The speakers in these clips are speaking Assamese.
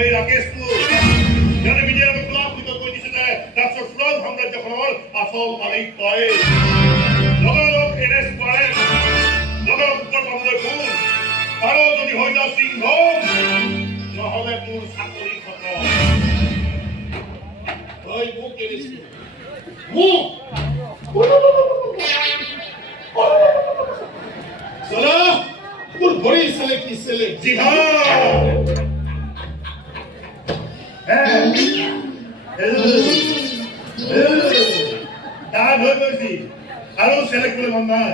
এই ৰাকেশপুৰ ইয়াতে মিডিয়াৰ খোলাখুলিকৈ কৈ দিছে যে ডাক্তৰ চোৰাং সাম্ৰাজ্যখনৰ আচল মালিক তই লগালগ এৰেষ্ট ৱাৰেণ্ট লগালগ উত্তৰ পাবলৈ কোন আৰু যদি হৈ যা সিংহ নহ'লে তোৰ চাকৰি খতম তই মোক এৰেষ্ট মোক চলা তোৰ ভৰি সিলেক্ট কি সিলেক্ট জিহাদ তাৰ হৈ গৈছি আৰু সিলেক্ট কৰি মন নাই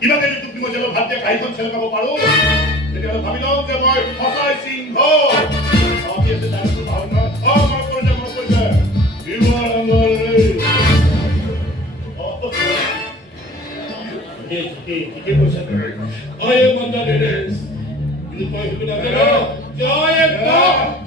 কিবাকে যদি তুমি জেলত ভাত দিয়ে কাইখন চেলেক পাব পাৰো তেতিয়াহ'লে ভাবি লওঁ যে মই সঁচাই সিংহ অবিয়াসলি তাৰ ভাৱনা মনত কৰিছে বিৱাৰ আন্দোলন ঠিকে কৈছে I am under arrest. You fight with the law. I am not.